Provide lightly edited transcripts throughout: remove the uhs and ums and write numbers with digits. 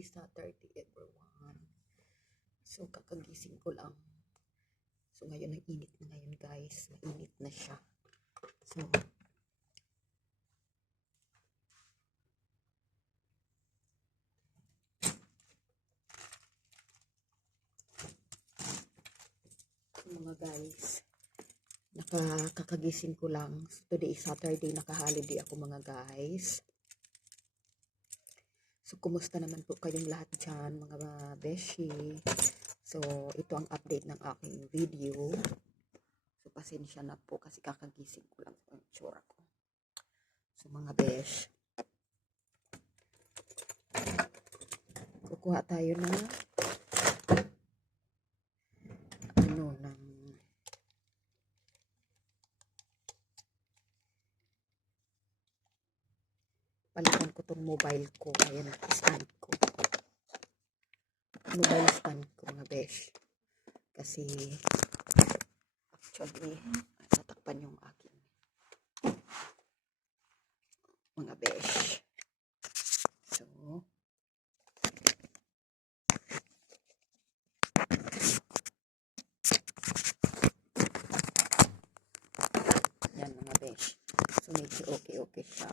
Happy Saturday, everyone. So, kakagising ko lang. So, ngayon, ang init na ngayon, guys. Mainit na siya. So, mga guys, nakakagising ko lang. So, today is Saturday, naka-holiday ako mga guys. So, kumusta naman po kayong lahat dyan, mga beshi? So, ito ang update ng aking video. So, pasensya na po kasi kakagising ko lang ang tsura ko. So, mga besh, kukuha tayo na palitan ko tong mobile ko. Ayan, stand ko. Mobile stand ko, mga besh. Kasi, actually, tatakpan yung aking mga besh. So, yan mga besh. So, medyo okay siya.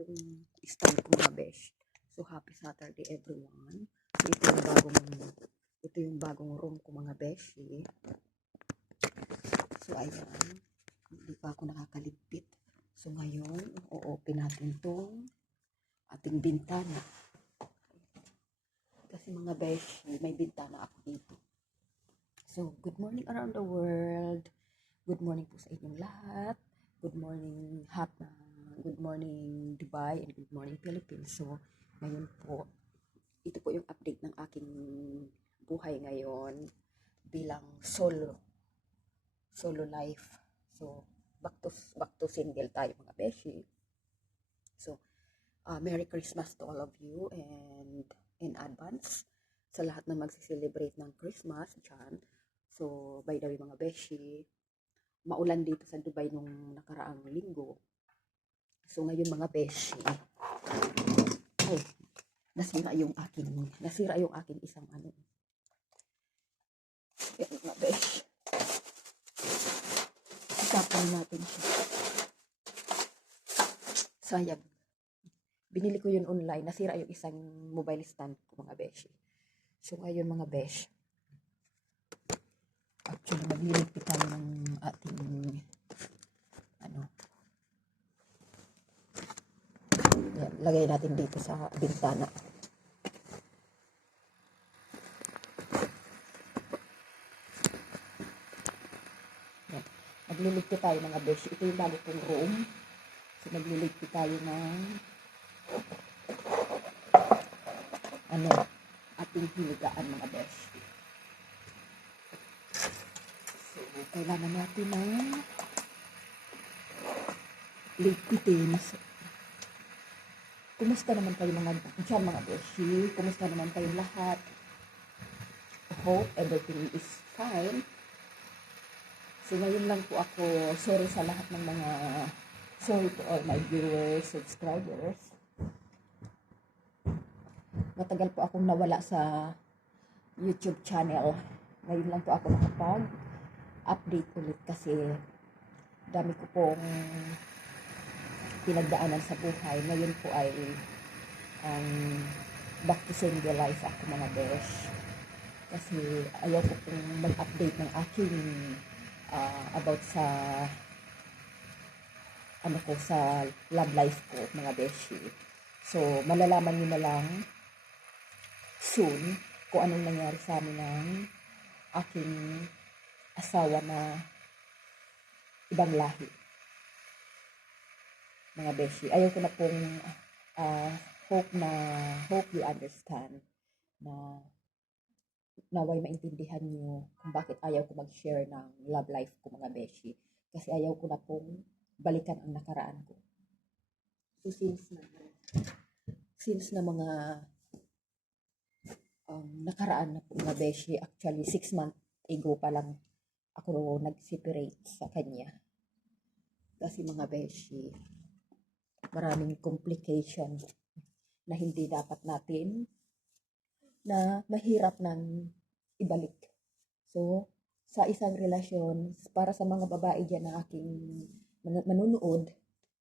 Yung stand ko mga besh. So, happy Saturday everyone. Ito yung bagong room ko mga beshi. So, ayan. Hindi pa ako nakakaligpit. So, ngayon, o-open natin tong ating bintana. Kasi mga beshi, may bintana ako dito. So, good morning around the world. Good morning po sa inyong lahat. Good morning good morning Dubai and good morning Philippines. So, ngayon po, ito po yung update ng aking buhay ngayon bilang solo life. So, back to single tayo mga beshi. So, Merry Christmas to all of you and in advance sa lahat na magsi-celebrate ng Christmas dyan. So, by the way mga beshi, maulan dito sa Dubai nung nakaraang linggo. So, ngayon mga beshi, nasira yung aking isang yan mga beshi. Isapan natin siya. Sayang. Binili ko yun online. Nasira yung isang mobile stand ko mga beshi. So, ngayon mga beshi, actually, magliligpit tayo ng ating lagay natin dito sa bintana. Yan. Magliligpit tayo mga besh. Ito yung bago kong room. So, magliligpit tayo ng ating hiligaan mga besh. So, kailangan natin ng ligpitin. Kumusta naman kayo mga beshi? Kumusta naman kayo lahat? I hope everything is fine. So, ngayon lang po ako, sorry to all my viewers, subscribers. Matagal po akong nawala sa YouTube channel. Ngayon lang po ako nakapag-update ulit kasi dami ko pong pinagdaanan sa buhay. Ngayon po ay back to single life ako mga besh. Kasi ayaw ko pong mag-update ng aking about sa sa love life ko mga beshi. So, malalaman nyo na lang soon kung anong nangyari sa amin ng aking asawa na ibang lahi. Mga beshi, ayaw ko na pong hope you understand na naway maintindihan nyo kung bakit ayaw ko mag-share ng love life ko mga beshi. Kasi ayaw ko na pong balikan ang nakaraan ko. So since na mga nakaraan na po mga beshi, actually 6 months ago pa lang ako nag-separate sa kanya. Kasi mga beshi, maraming complication na hindi dapat natin na mahirap nang ibalik. So, sa isang relasyon, para sa mga babae dyan na aking manunood,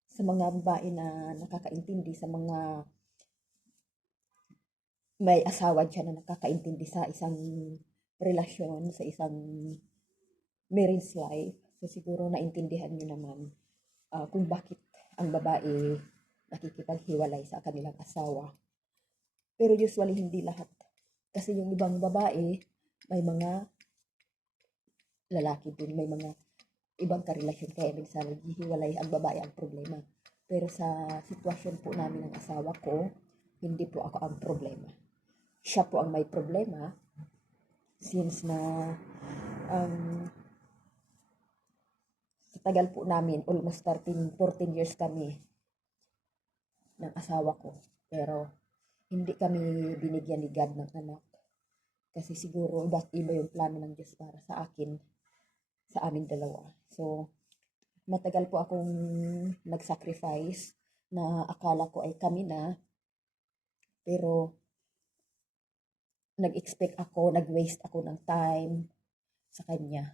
sa mga babae na nakakaintindi, sa mga may asawa dyan na nakakaintindi sa isang relasyon, sa isang marriage life, so siguro naintindihan nyo naman kung bakit ang babae nakikipaghiwalay sa kanilang asawa. Pero usually hindi lahat. Kasi yung ibang babae, may mga lalaki din, may mga ibang karelasyon kaya minsan naghihiwalay ang babae ang problema. Pero sa sitwasyon po namin ng asawa ko, hindi po ako ang problema. Siya po ang may problema since na sa tagal po namin, almost 14 years kami ng asawa ko. Pero hindi kami binigyan ni God ng anak. Kasi siguro iba yung plano ng Diyos para sa akin, sa amin dalawa. So, matagal po akong nag-sacrifice na akala ko ay kami na. Pero, nag-expect ako, nag-waste ako ng time sa kanya.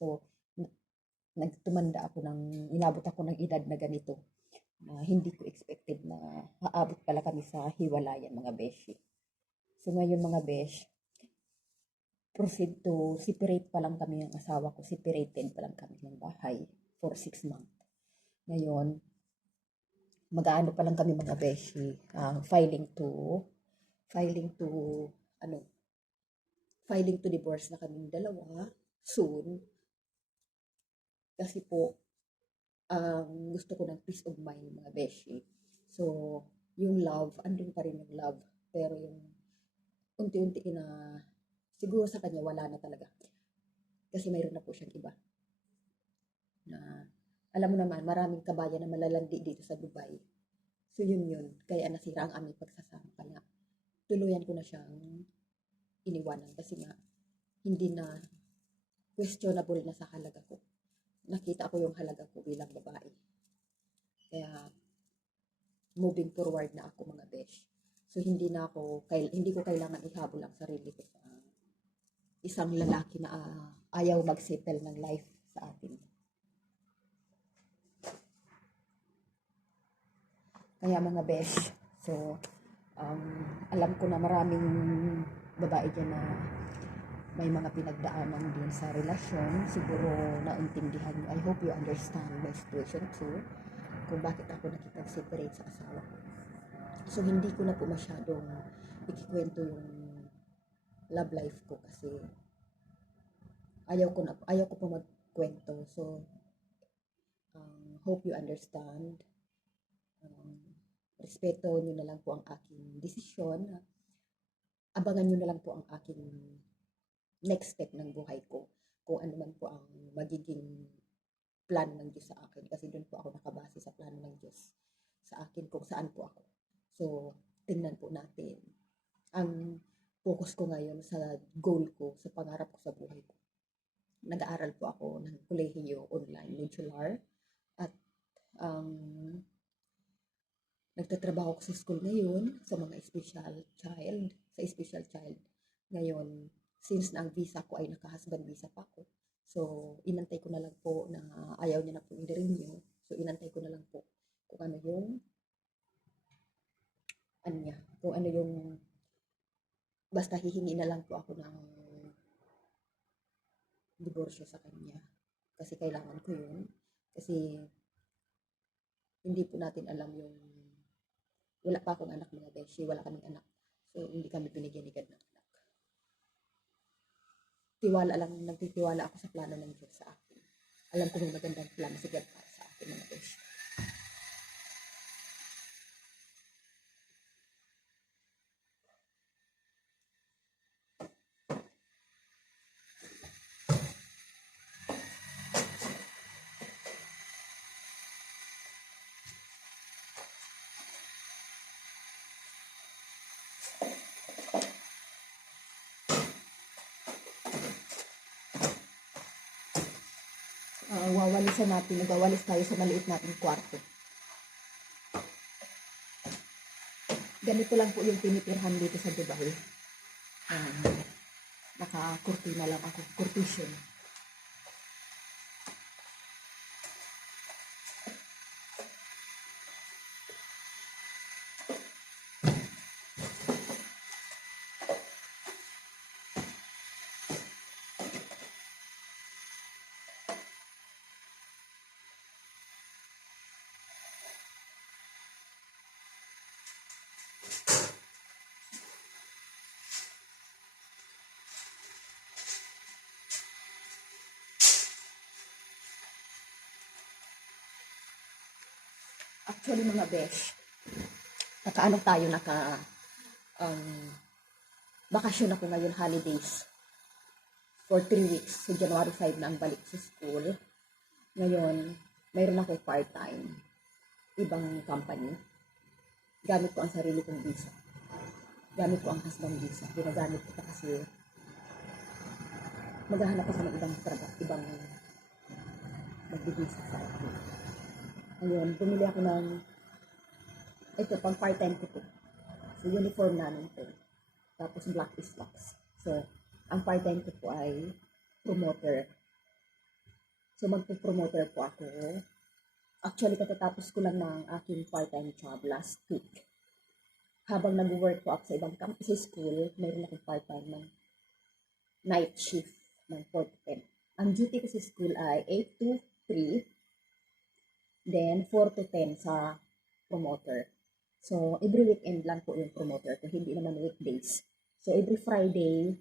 So, nagtumanda ako inabot ako ng edad na ganito. Hindi ko expected na haabot pala kami sa hiwalayan, mga beshi. So, ngayon mga besh, proceed to separate pa lang kami ng asawa ko. Separated pa lang kami ng bahay for 6 months. Ngayon, mag-aano pa lang kami mga beshi, filing to divorce na kaming dalawa soon. Kasi po, gusto ko ng peace of mind mga beshi. So, yung love, andun pa rin yung love. Pero yung unti-unti na, siguro sa kanya wala na talaga. Kasi mayroon na po siyang iba. Na, alam mo naman, maraming kabayan na malalandi dito sa Dubai. So yun. Kaya nasira ang aming pagsasama. Kaya tuluyan ko na siyang iniwanan. Kasi nga, hindi na questionable na sa halaga ko. Nakita ko yung halaga ko bilang babae. Kaya, moving forward na ako mga besh. So hindi ko kailangan ihabol ang sarili ko sa isang lalaki na ayaw mag-settle ng life sa atin. Kaya mga besh, so alam ko na maraming babae dyan na may mga pinagdaanan din sa relasyon. Siguro naintindihan nyo. I hope you understand my situation too. Kung bakit ako nakipag-separate sa asawa ko. So, hindi ko na po masyadong ikikwento yung love life ko kasi ayaw ko po magkwento. So, hope you understand. Respeto nyo na lang po ang aking desisyon. Abangan nyo na lang po ang aking next step ng buhay ko. Kung ano man po ang magiging plan ng Diyos sa akin. Kasi doon po ako nakabase sa plano ng Diyos sa akin kung saan po ako. So, tingnan po natin. Ang focus ko ngayon sa goal ko, sa pangarap ko sa buhay ko. Nag-aaral po ako ng kolehiyo online, modular. At nagtatrabaho ko sa school ngayon sa mga special child. Ngayon, since na ang visa ko ay naka-husband visa pa ako, so inantay ko na lang po na ayaw niya na po i-renew. So inantay ko na lang po kung ano yung basta hihingi na lang po ako ng diborsyo sa kanya. Kasi kailangan ko yun. Kasi hindi po natin alam wala pa akong anak mga beshi, wala kaming anak. So hindi kami binigyan ni God ng anak. Nagtitiwala ako sa plano ng Diyos sa akin. Alam ko may magandang plano si God para sa akin mga beshi. Wawalisan natin, nagwawalis tayo sa maliit nating kwarto. Ganito lang po yung tinitirhan dito sa Dubai. Naka-kurtina lang ako, curtition. Actually mga besh, bakasyon ako ngayon, holidays. For 3 weeks. So, January 5 na ang balik sa school. Ngayon, mayroon ako part-time. Ibang company. Gamit ko ang sarili kong visa. Gamit ko ang husband visa. Ginagamit ko pa kasi maghahanap ako ng ibang trabaho, ibang magbibisa sa akin. Ngayon, bumili ako ng ito, pang part-time ko po. So, uniform namin po. Tapos, black is slacks. So, ang part-time ko po ay promoter. So, magpo-promoter po ako. Actually, katatapos ko lang ng aking part-time job last week. Habang nag-work po ako sa ibang sa school, mayroon akong part-time ng night shift ng 4 to 10. Ang duty ko sa school ay 8 to 3, then 4 to 10 sa promoter. So, every weekend lang po yung promoter ko, hindi naman weekdays. So, every Friday,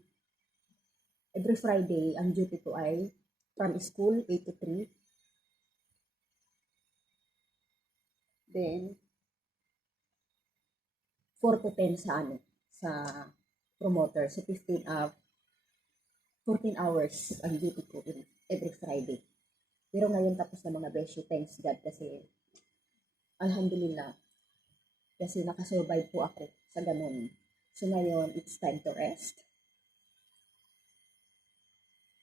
ang duty ko ay from school, 8 to 3. Then, 4 to 10 sa promoter. So, 14 hours ang duty ko every Friday. Pero ngayon tapos na mga beshi, thanks God kasi, alhamdulillah, kasi nakasurvive po ako sa ganun. So, ngayon, it's time to rest.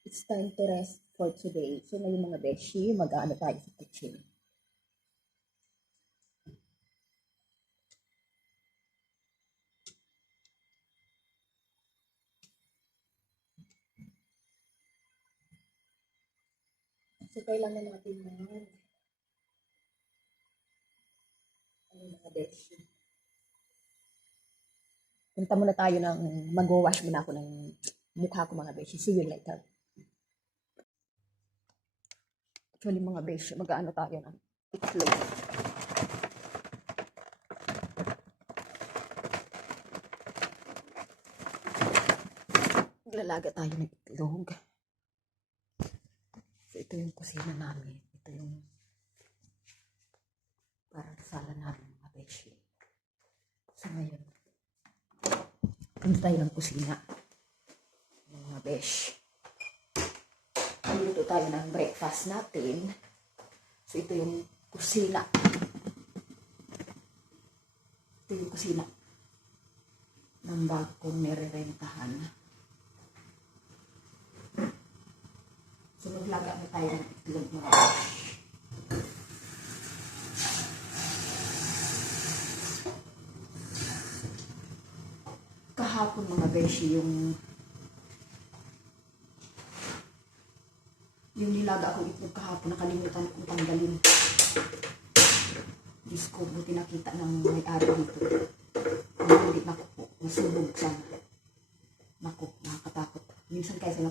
It's time to rest for today. So, ngayon mga beshi, mag-aano tayo sa kitchen. So, kailangan natin mga beshi. Punta muna tayo mag-wash muna ako ng mukha ko mga beshi. See you later. Actually mga beshi, mag-aano tayo ng itlog. Maglalaga tayo ng itlog. So, ito yung kusina namin. Ito yung parang sala namin mga beshi. So, ngayon, punta tayo ng kusina. Mga beshi. Luto tayo ng breakfast natin. So, ito yung kusina. Ito yung kusina ng bagong nirerentahan. So, maglaga na tayo ng itlog mga beshi. Kahapon mga beshi, yung nilaga akong itlog kahapon, nakalimutan kong tanggalin. Diyos ko, buti nakita ng may-ari dito. Hindi, naku po, masubog sana. Naku, nakakatakot. Minsan kaysa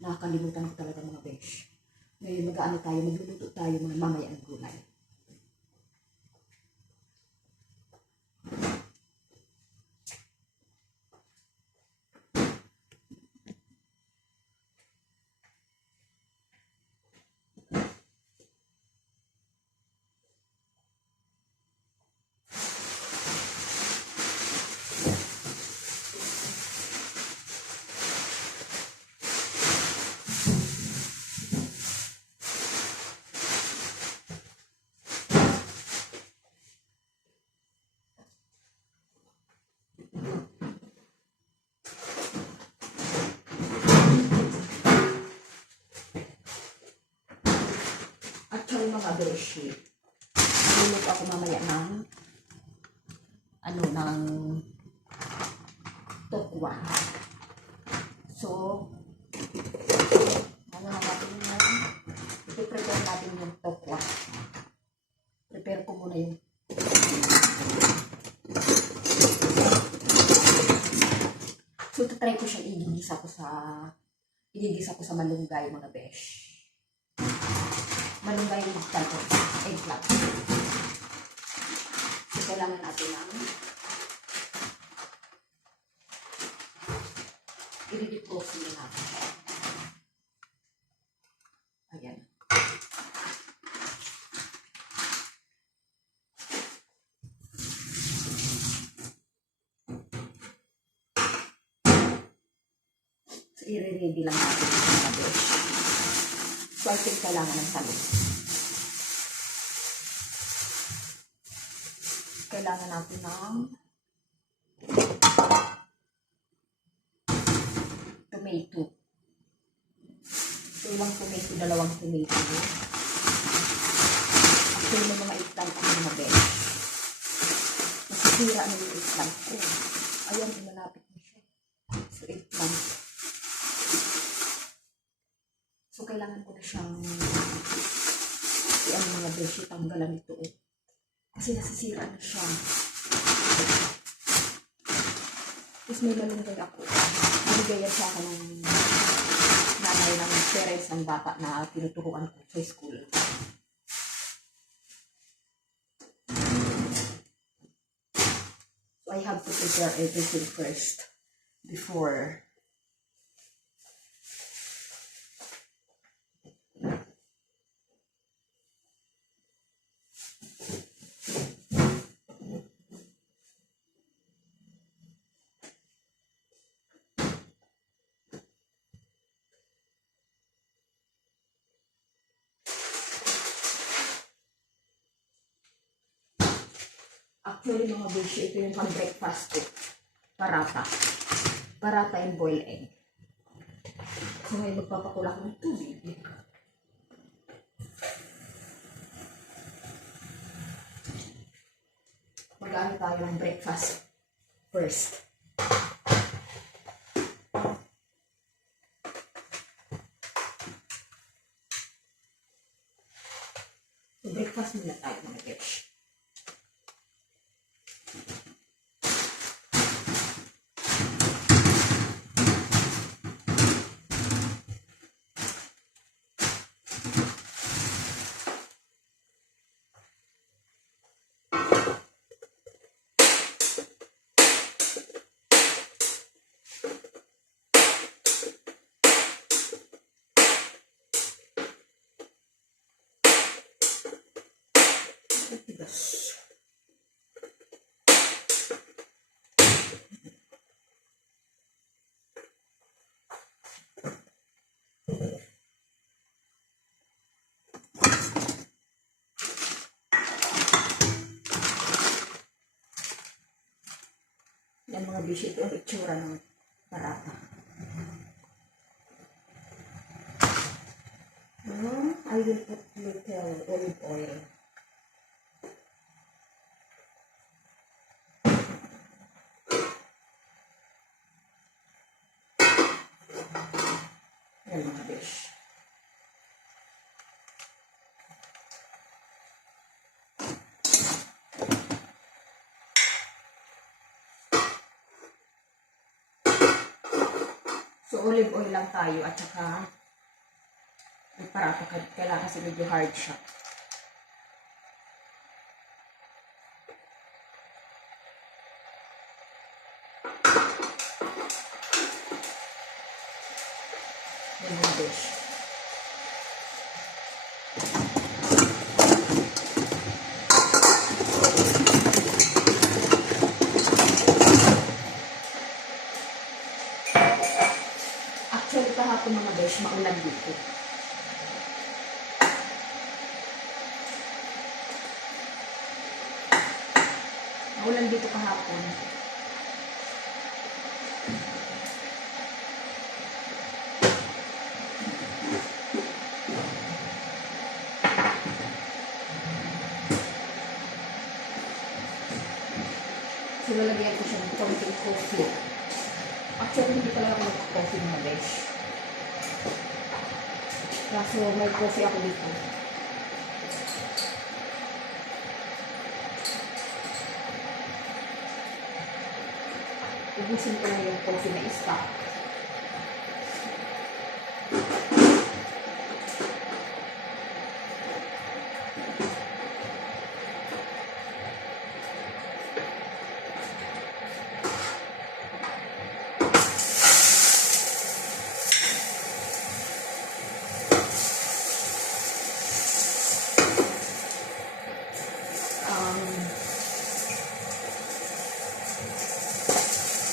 nakakalimutan ko talaga mga besh. Ngayon mag-aano tayo, magluluto tayo mga mamaya ng gulay. Actually mga beshi, niluluto ako mamaya ng ano ng tokwa. So, ano na natin yung i-prepare natin yung tokwa. Prepare ko muna yung so, try ko siyang igigisa ko sa malunggay, mga besh. Malunggay yung eggplant. So, kailangan natin ng i-defrost na natin. Ayan. So, i-ready lang natin yung mga besh. So, I think kailangan ng talong. Kailangan natin ng tomato. So, ilang tomato, 2 tomato. Actually, may mga eggplant ang mga besh. Nasisira na yung eggplant ko. Ayan, malapit na siya. So, eggplant. So, kailangan ko na siyang ang mga beshi, tanggalan ito. Kasi nasisira na siya. Tapos may malunggay ako. Binigay yan sa akin ng nanay ng parents ng bata na tinuturuan ko sa school. So, I have to prepare everything first before actually mga beshi, ito yung pang-breakfast ko. Parata. Parata and boiled egg. So may magpapakulak ng tubig. Mag-ano tayo ng breakfast first. So breakfast muna tayo mga beshi. Tigas. Yan mga beshi, ito ang itsura ng parata. I will put little olive oil. Yan mga beshi. So, olive oil lang tayo at saka may parata. Kailangan kasi medyo hard siya. Yan yung dish. Actually, kahapon mga besh, maulan dito. Maulan dito kahapon. lalagyan ko siya ng konting coffee. Actually, hindi pala ako nag-coffee mga besh. Kaso may coffee ako dito. Ubusin ko na yung coffee na stock.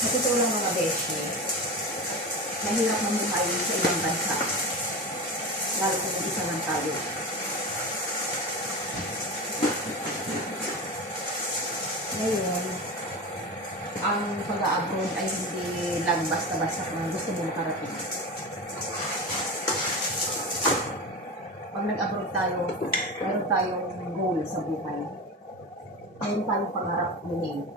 Ito lang mga beshi, mahirap mamuhay sa ibang bansa, lalo kung mag-isa lang tayo. Ngayon, ang pag-abroad ay hindi lang basta-basta kung gusto mong karating. Pag nag-abroad tayo, mayroon tayong goal sa buhay. Mayroon tayong pangarap din.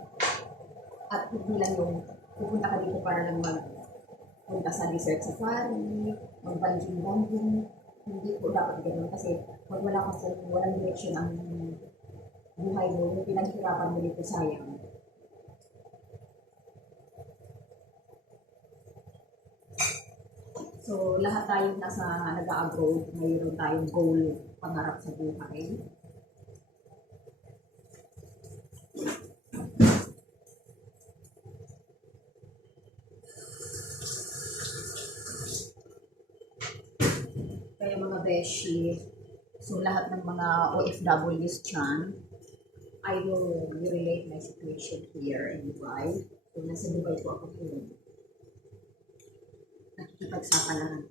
At hindi lang yung pupunta ka dito para lang magpunta sa desert safari, mag-bungee. Hindi po dapat ganoon kasi pag wala ka sa walang direction ang buhay mo, yung pinaghirapan mo dito sayang. So, lahat tayo nasa nag-abroad, mayroon tayong goal, pangarap sa buhay. Kaya mga beshi, so lahat ng mga OFWs dyan, I will relate my situation here in Dubai. So nasa Dubai po ako ngayon. Nakikipagsapalaran.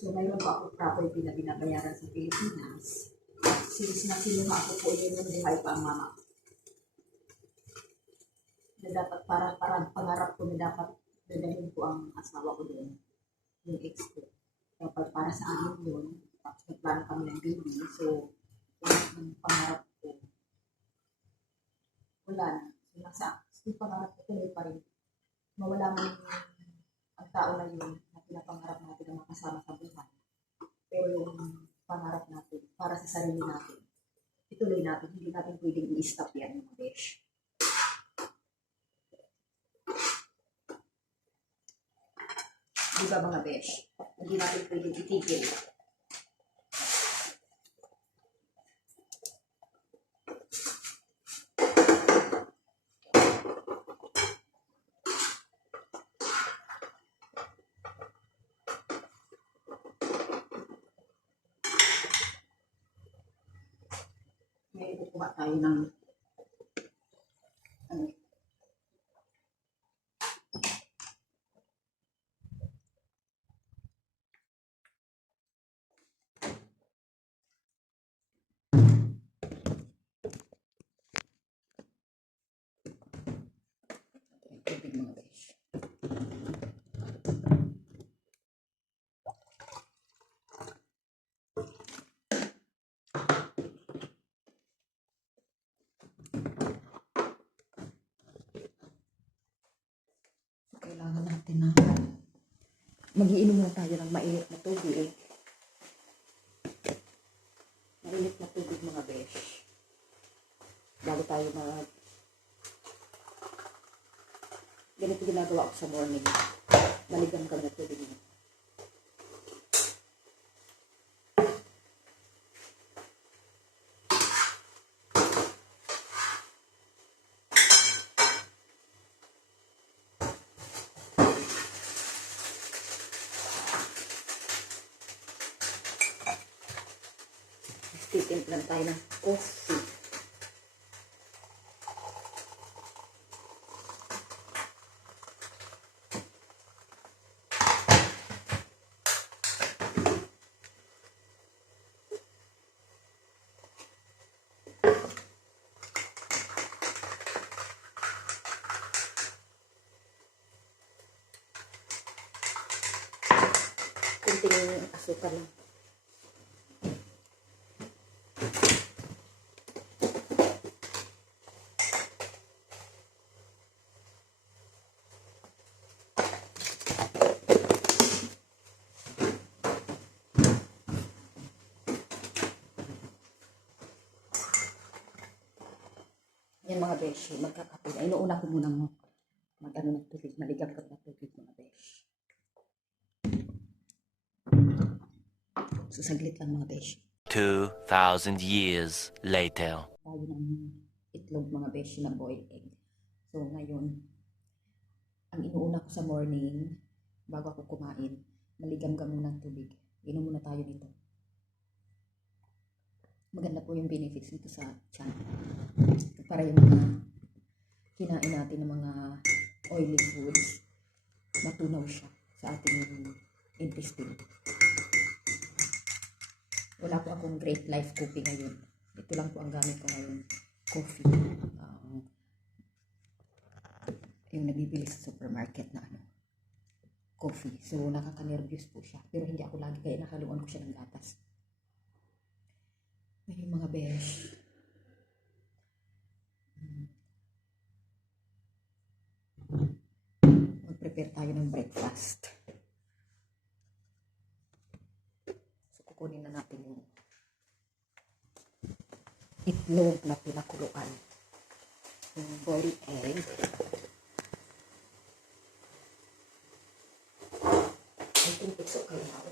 So mayroon po ako property na binabayaran sa Pilipinas. Since nakinuha ako po yun ng buhay pa ang mama. Na dapat parang pangarap ko na dapat dadalhin ko ang asawa ko doon. Yung ex ko. Dapat para sa amin yun. Tapos nagplano kami ng baby. So, yung pangarap ko, wala na. So, yung pangarap ko tuloy pa rin. Mawala man ang tao na yun na pinapangarap natin na makasama sa buhay. Pero yung pangarap natin, para sa sarili natin, ituloy natin. Hindi natin pwedeng i-stop yan, mga besh. Diba mga besh? Hindi natin pwedeng itigil. Ngayon kukuha tayo ng tubig mga besh. Kailangan natin na mag-iinom na tayo ng mainit na tubig. Mainit na tubig mga besh. Bago tayo ganito ginagawa ko sa morning. Maligang kami na tubig mo. Titimpla na tayo ng coffee. Kunting asukal lang. Yan mga beshi, magkakape na. Inuuna ko muna mo mag-ano ng tubig, maligam-gam na tubig mga beshi. So saglit lang mga beshi. 2,000 years later. Tayo ng itlog mga beshi na boiled egg. So ngayon, ang inuuna ko sa morning, bago ako kumain, maligam-gam muna ng tubig. Inom muna tayo dito. Maganda po yung benefits nito sa tiyan. Para yung mga kinain natin ng mga oily foods, matunaw siya sa ating intestine. Wala po akong Great Life coffee ngayon. Ito lang po ang gamit ko ngayon. Coffee. Yung nabibili sa supermarket na coffee. So, nakaka-nervous po siya. Pero hindi ako lagi, kaya nakaluan ko siya ng gatas. Ngayon mga besh. Mag-prepare tayo ng breakfast. So, kukunin na natin yung itlog na pinakuluan. Yung boiled egg. I think it's okay now.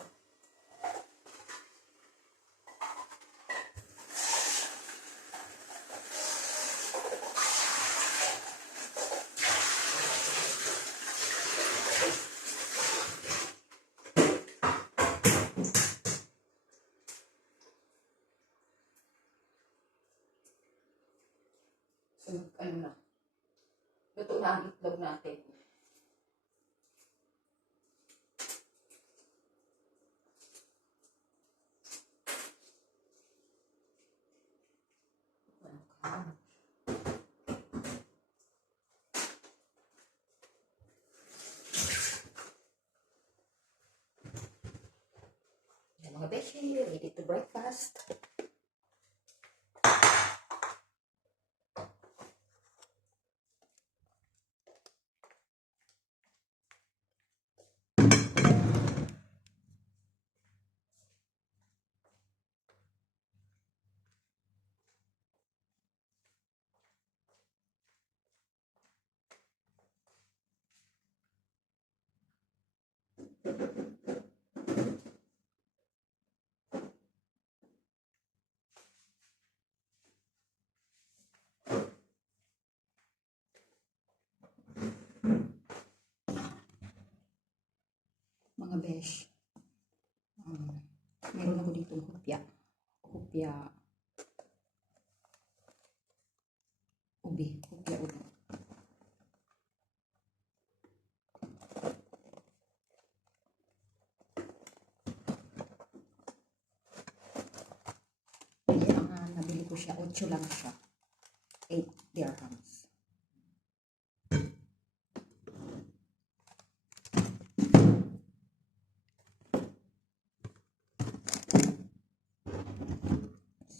So, ano na. Luto na ang itlog natin. Yan mga beshi, ready to breakfast. Mga besh, meron ako dito hupya ubi. Nabili ko siya, 8 lang siya, 8 dirhams.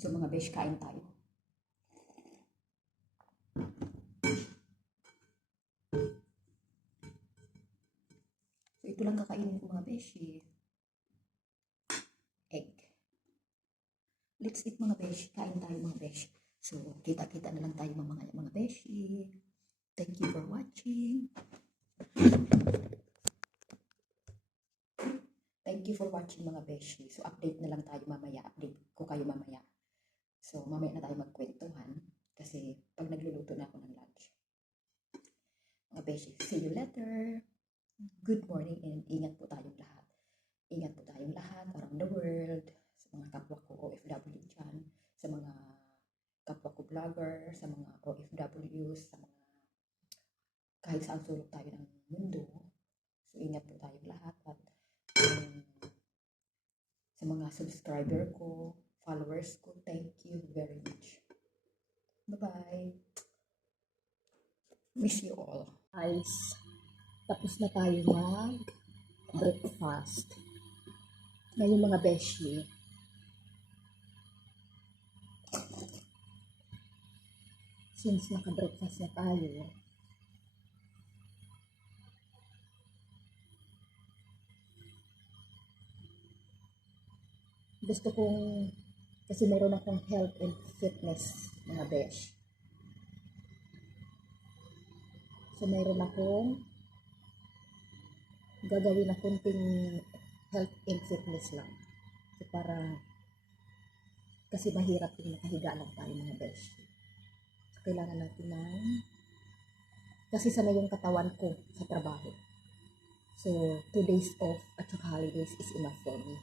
So mga besh, kain tayo. So ito lang kakainin ko mga besh. Egg. Let's eat mga besh. Kain tayo mga besh. So kita-kita na lang tayo mga besh. Thank you for watching. Thank you for watching mga beshi. So update na lang tayo mamaya. Update ko kayo mamaya. So mamaya na tayo magkwentuhan. Kasi pag nagluluto na ako ng lunch. Mga beshi, see you later. Good morning and ingat po tayong lahat. Ingat po tayong lahat around the world. Sa mga kapwa ko OFW dyan. Sa mga kapwa ko vlogger. Sa mga OFWs. Sa mga kahit saan sulok tayo ng mundo. So ingat po tayong lahat. At sa mga subscriber ko, followers ko, thank you very much. Bye-bye. Miss you all. Guys, tapos na tayo mag-breakfast. Ngayon mga beshi, since naka-breakfast na tayo, gusto kong, kasi meron akong health and fitness mga besh. So, mayroon akong gagawin na kunting health and fitness lang. So, kasi mahirap yung nakahiga lang tayo mga besh. So, kailangan natin kasi sanay yung katawan ko sa trabaho. So, 2 days off at saka holidays is enough for me.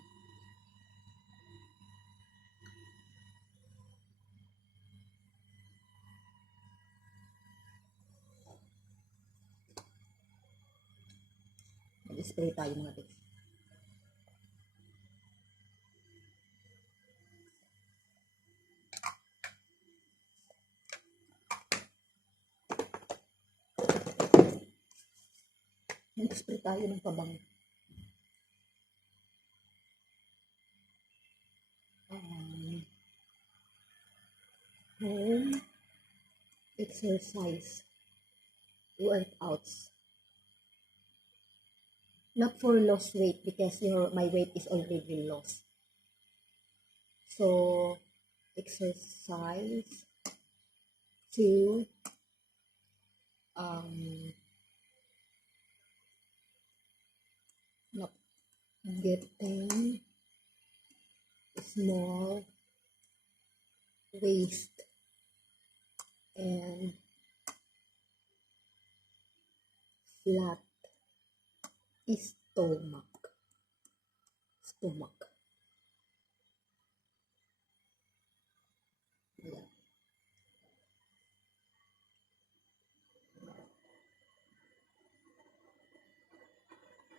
Mag-spray tayo mga besh. Mag-spray tayo ng pabango. Home exercise workouts. Not for lost weight because my weight is already lost. So, exercise to not getting small waist and flat stomach. Yeah.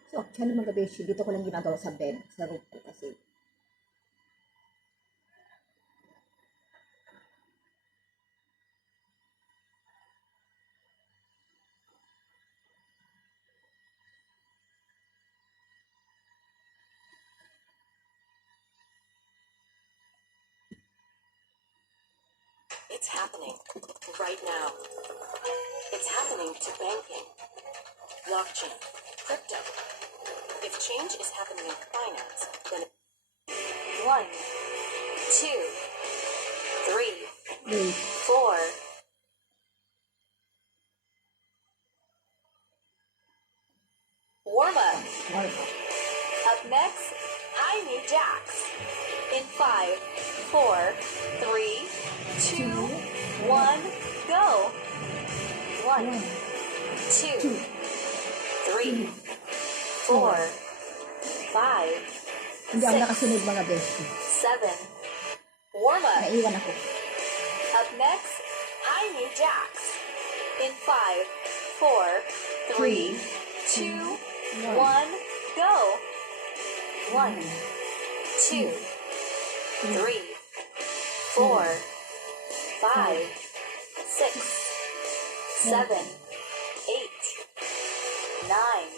So, actually mga beshi, dito ko lang ginagawa sa bed, sa room ko kasi. It's happening right now. It's happening to banking, blockchain, crypto. If change is happening in finance, then 1, 2, 3, 4. Warm up. Up next, I need jacks. In 5, 4, 3, 2, 1, go. 1, 2, 3, 4, 5, Hindi ako 6, nakasunod mga beshi. 7. Warm up. Naiwan ako. Up next, I need jacks. In 5, 4, 3, 2, 1, go. 1, 2, 3, 4, 5, 6, 7, 8, 9,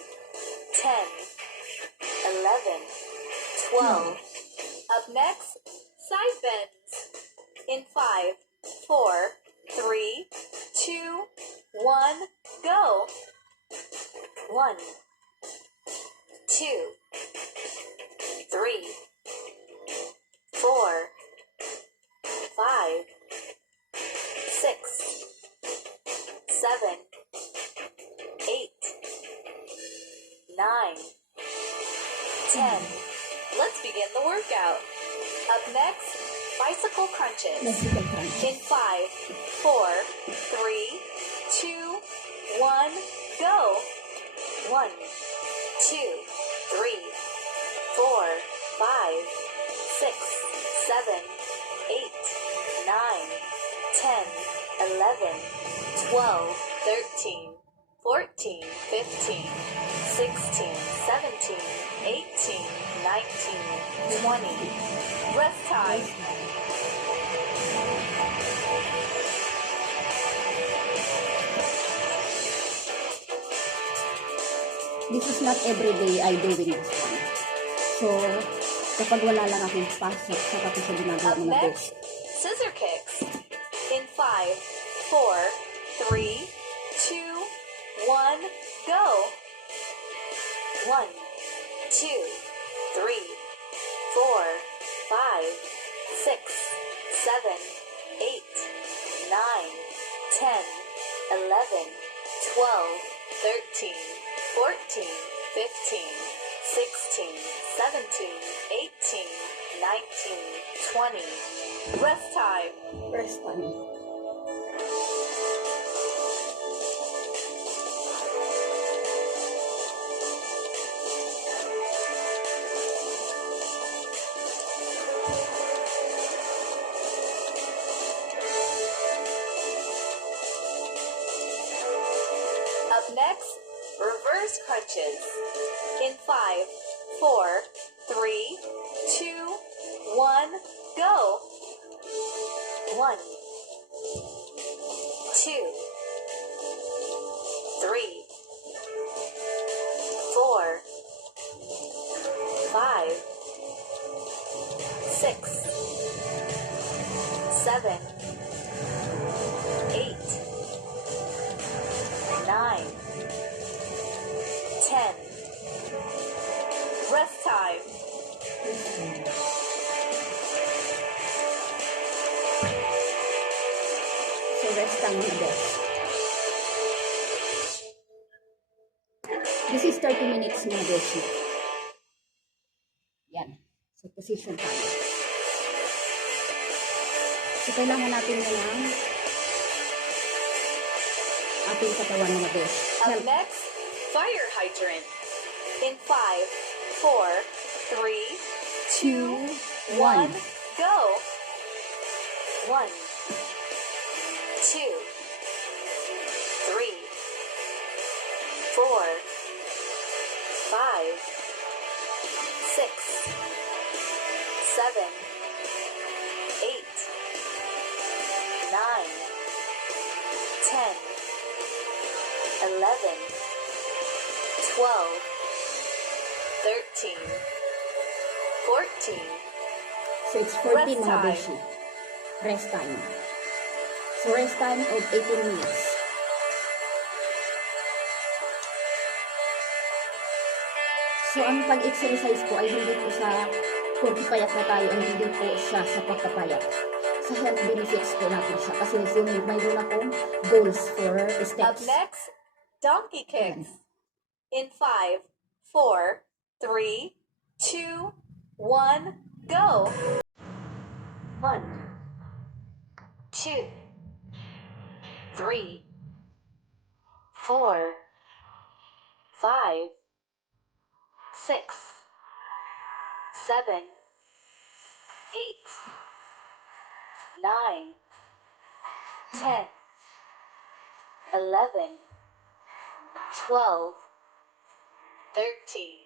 10, 11, 12. Up next, side bends. In 5, 4, 3, 2, 1, go. 1, 2, 3, 4, 5, 6, 7, 8, 9, 10. Let's begin the workout. Up next, bicycle crunches. Bicycle crunch. In 5, 4, 3, 2, 1, go. 1, 2, 3, 4, 5, 6, 7, 8, 9, 10, 11, 12, 13, 14, 15, 16, 17, 18, 19, 20. Rest time. This is not every day I doing this one. So, kapag wala lang akong pasok, saka ko siya ginagawa Up mga next, beshi. scissor kicks. In 5, 4, 3, 2, 1, go. 1, 2, 3, 4, 5, 6, 7, 8, 9, 10, 11, 12, 13, 14, 15, 16, 17, 18, 19, 20. Rest time. Rest time. Up next, reverse crunches. In 5, 4, 3, 2, 1, go. 1, 2, 3, 4, 5, 6, 7, 8, 9, 10. Rest time. So rest time mga best. This is 30 minutes mga best. Yan. So position tayo. So kailangan natin na ng ating katawan mga best. Up next, fire hydrant. In 5, 4, 3, 2, 1, go. 1, 2, 3, 4, 5, 6, 7, 8, 9, 10, 11, 12, 13, 14. So it's 14 Rest mga time. beshi. Rest time. So rest time of 18 minutes. So ang pag-exercise po ay hindi po sa pagpapayat na tayo, ang hindi po siya sa pagpapayat. Sa health benefits po natin siya. Kasi mayroon akong goals for Up steps. next, donkey kicks. In 5, 4, 3, 2, 1, go. 1, 2, 3, 4, 5, 6, 7, 8, 9, 10, 11, 12, 13,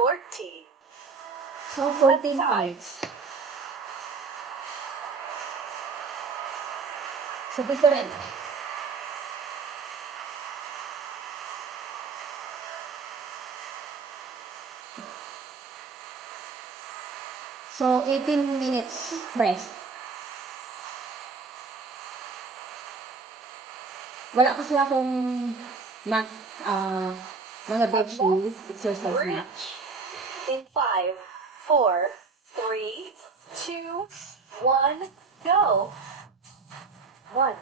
14. So 14 times. So different. So 18 minutes rest. Wala kasi akong mga virtual exercise na. Reach. In 5, 4, 3, 2, 1, go. 1,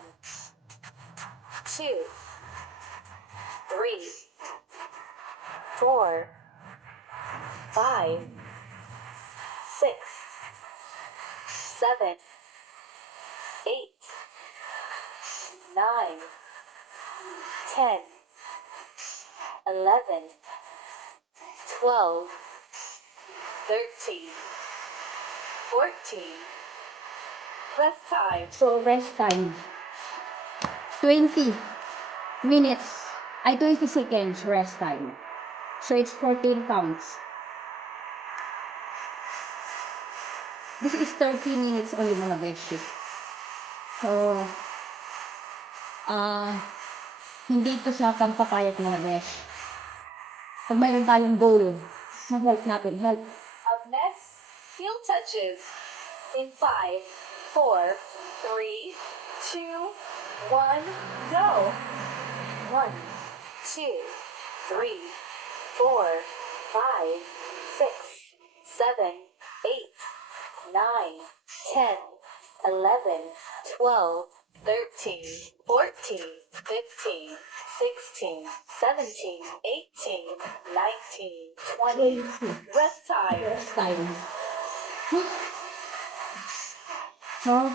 2, 3, 4, 5, 6, 7, 8, 9, 10, 11, 12, 13, 14. Rest time. So rest time. 20 minutes. 20 seconds rest time. So it's 14 counts. This is 30 minutes only mga beshi. So, hindi ito sa pampapayat mga besh. Pag mayroon tayong goal, sa health natin, health. Up next, heel touches. In 5, 4, 3, 2, 1, go. 1, 2, 3, 4, 5, 6, 7, 8, 9, 10, 11, 12, 13, 14, 15, 16, 17, 18, 19, 20. Rest time. Rest time. So,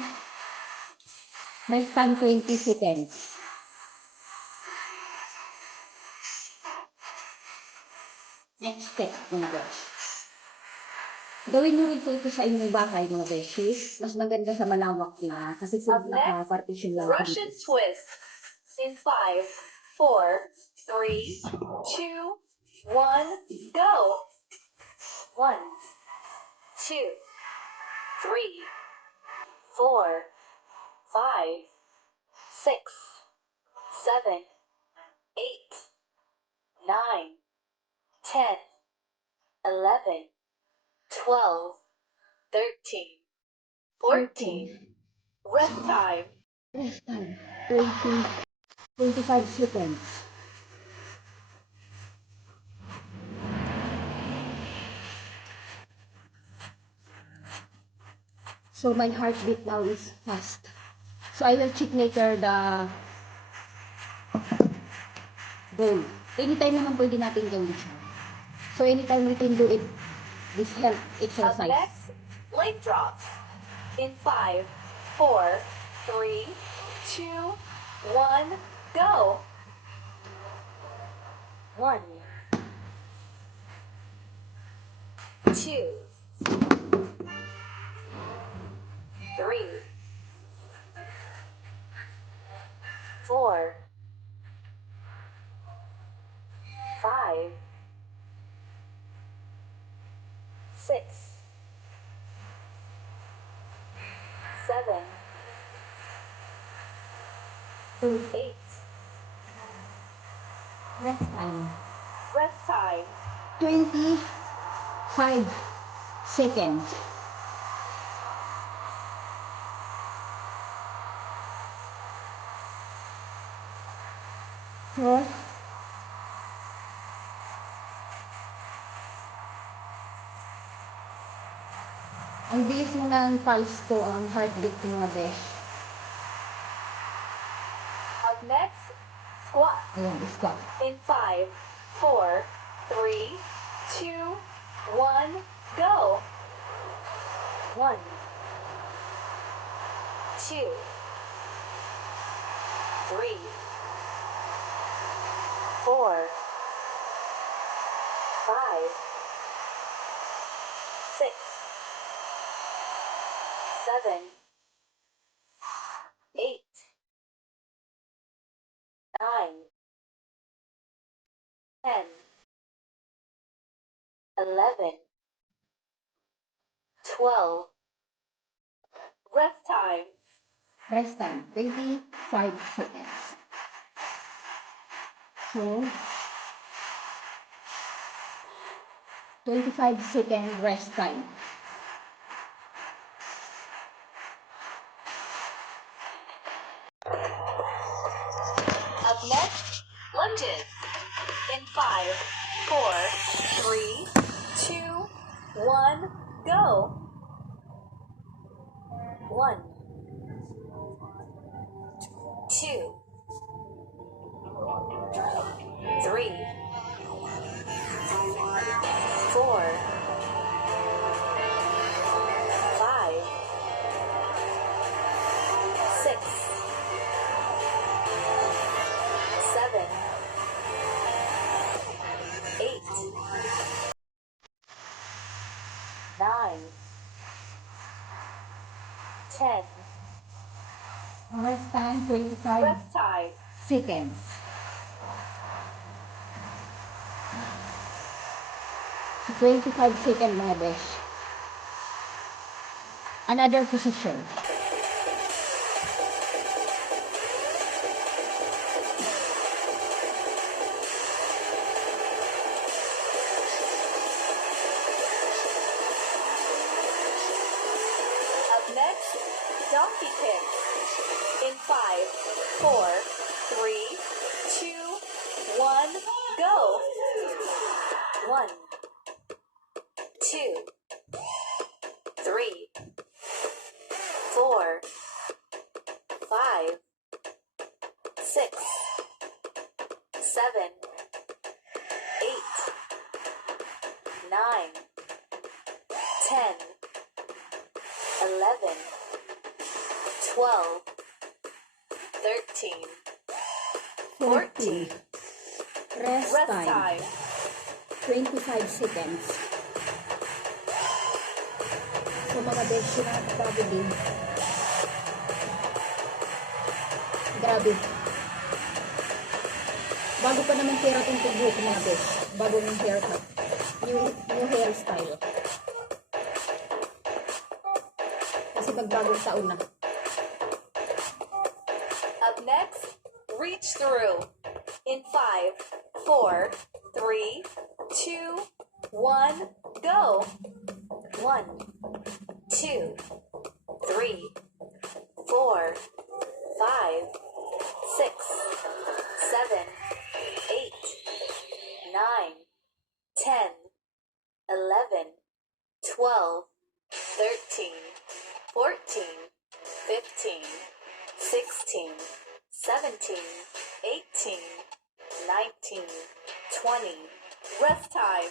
rest time 20 seconds. Next step, mga besh. Gawin nyo ito sa inyong bahay, mga beshi. Mas maganda sa malawak na. Kasi Up kung next, naka-partition lang Russian dito. twist. In 5, 4, 3, 2, 1, go. 1, 2, 3, 4, 5, 6, 7, 8, 9, 10, 11, 12, 13, 14. Rest time. Rest time. 25 seconds. So my heartbeat now is fast. So I will check later the goal. Anytime naman pwede natin gawin siya. So anytime we can do it, this health Up exercise. next, leg drops. In 5, 4, 3, 2, 1, go. 1, 2, 3, 4, 5, 6, 7, 8. Rest time. Rest time. 25 seconds. So, ang bilis mo ng pulse ko, ang heartbeat ko mga besh. Up next, squat. Ayan, squat. In 5, 4, 3, 2, 1, go. 1, 2, 3, 4, 5, 6, 7, 8, 9, 10, 11, 12. Rest time. Rest time, 25 seconds. So, 25 second rest time. Up next, lunges. In 5, 4, 3, 2, 1, go. 1, 2, 3, 4, 5, 6, 7, 8, 9, 10. Rest time, 25 Rest time. seconds. So, 25 seconds mga besh. Another position. Up next, donkey kick. In 5, 4, 3, 2, 1, go. 1, 2, 3, 4, 5, 7, 8, 9, 10, 11, 12, 13, 14. Rest Rest time. time. 25 seconds. So mga beshi na bago din. Grabe. Bago pa naman pera itong tubo ko mga besh. Bagong haircut. New hairstyle. Kasi magbagong taon na. Up next, reach through. In 5, 4, 3, 2, 1, go. 1, 2, 3, 4, 5, 6, 7, 8, 9, 10, 11, 12, 13, 14, 15, 16, 17, 18, 19, 20. Rest time.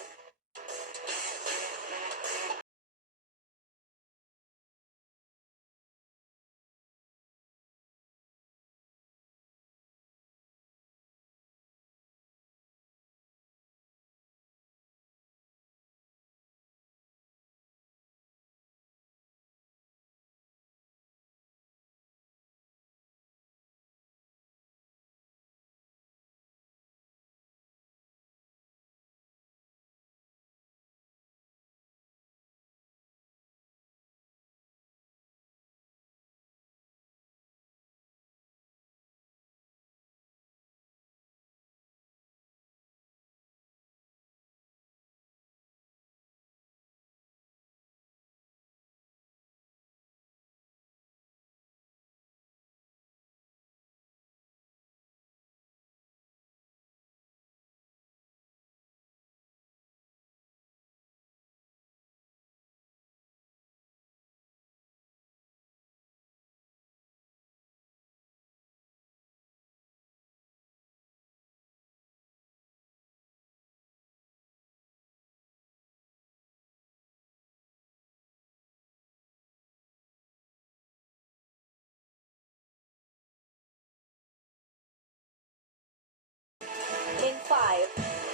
In 5,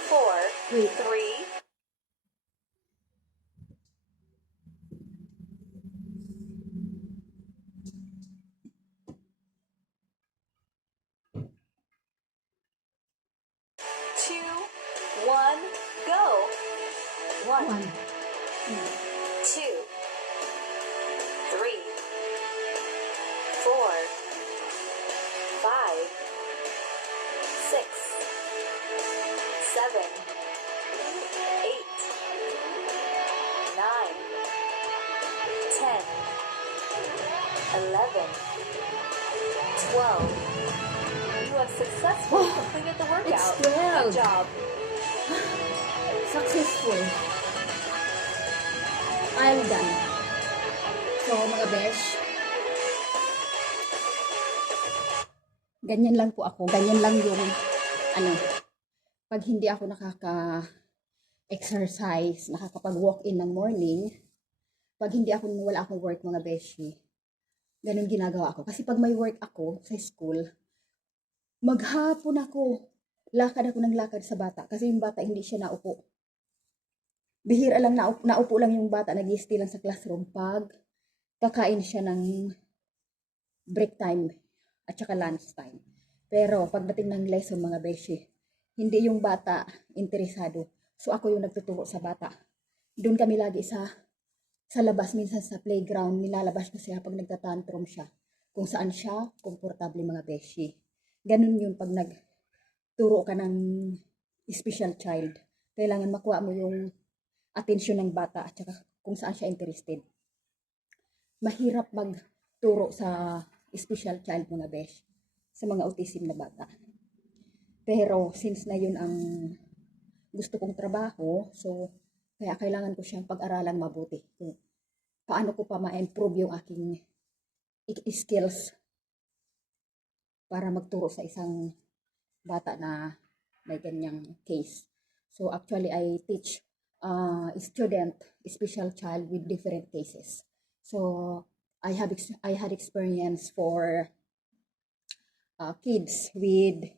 4, Wait. 3, two, one, go. 1, 1, 2, 3, 4, 5, 6, 7, 8, 9, 10, 11, 12. You have successfully completed the workout. It's 12. Good job. successful. I'm done. So mga besh, ganyan lang po ako. Ganyan lang yung pag hindi ako nakaka-exercise, nakakapag-walk-in ng morning, pag hindi ako, wala akong work mga beshi, ganun ginagawa ko. Kasi pag may work ako sa school, maghapon ako, lakad ako ng lakad sa bata. Kasi yung bata hindi siya naupo. Bihira lang, naupo lang yung bata, nag-i-stay lang sa classroom pag kakain siya ng break time at saka lunch time. Pero pagdating ng lesson mga beshi, hindi yung bata interesado. So ako yung nagtuturo sa bata. Doon kami lagi sa labas, minsan sa playground, nilalabas ko siya pag nagtatantrum siya. Kung saan siya, komportable mga beshi. Ganun yun pag nagturo ka ng special child. Kailangan makuha mo yung atensyon ng bata at saka kung saan siya interested. Mahirap magturo sa special child mga besh, sa mga autism na bata. Pero since na yun ang gusto kong trabaho, so kaya kailangan ko siyang pag-aralan mabuti. Kung paano ko pa ma-improve yung aking skills para magturo sa isang bata na may ganyang case. So actually, I teach student, special child with different cases. So I had experience for kids with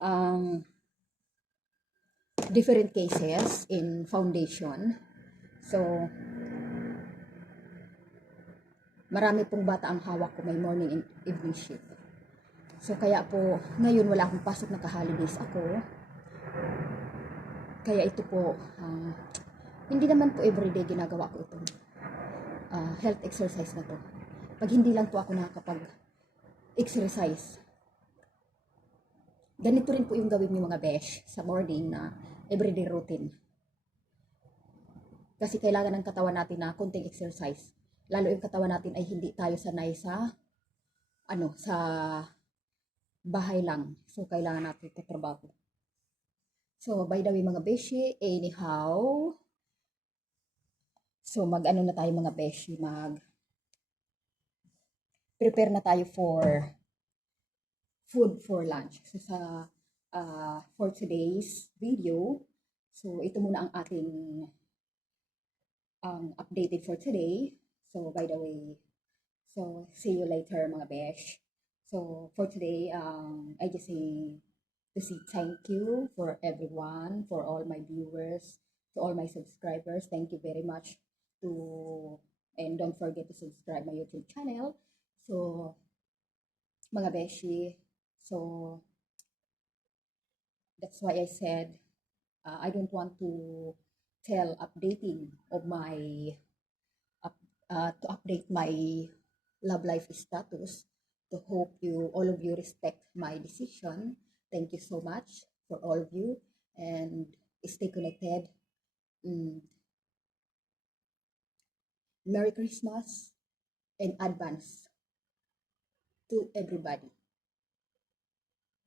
um, different cases in foundation. So marami pong bata ang hawak ko, may morning and evening shift. So kaya po, ngayon wala akong pasok na ka-holidays ako. Kaya ito po, hindi naman po everyday ginagawa ko itong health exercise na to. Pag hindi lang po ako nakakapag-exercise, ganito rin po yung gawin niyo mga besh sa morning na everyday routine. Kasi kailangan ng katawan natin na konting exercise. Lalo yung katawan natin ay hindi tayo sanay sa sa bahay lang. So kailangan natin trabaho. So by the way mga beshi, anyhow, so mag-ano na tayo mga beshi, prepare na tayo for food for lunch. So sa for today's video, so ito muna ang ating updated for today. So by the way, so see you later mga besh. So for today, I just say to say thank you for everyone, for all my viewers, to all my subscribers. Thank you very much and don't forget to subscribe my YouTube channel. So mga beshi, so that's why I said I don't want to tell updating of my to update my love life status. To hope all of you respect my decision. Thank you so much for all of you and stay connected. Merry Christmas and advance to everybody,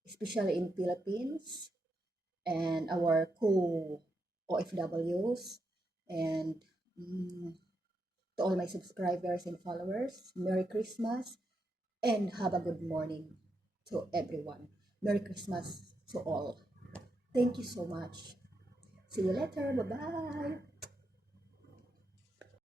especially in Philippines and our co-OFWs and to all my subscribers and followers. Merry Christmas and have a good morning to everyone. Merry Christmas to all. Thank you so much. See you later. Bye-bye.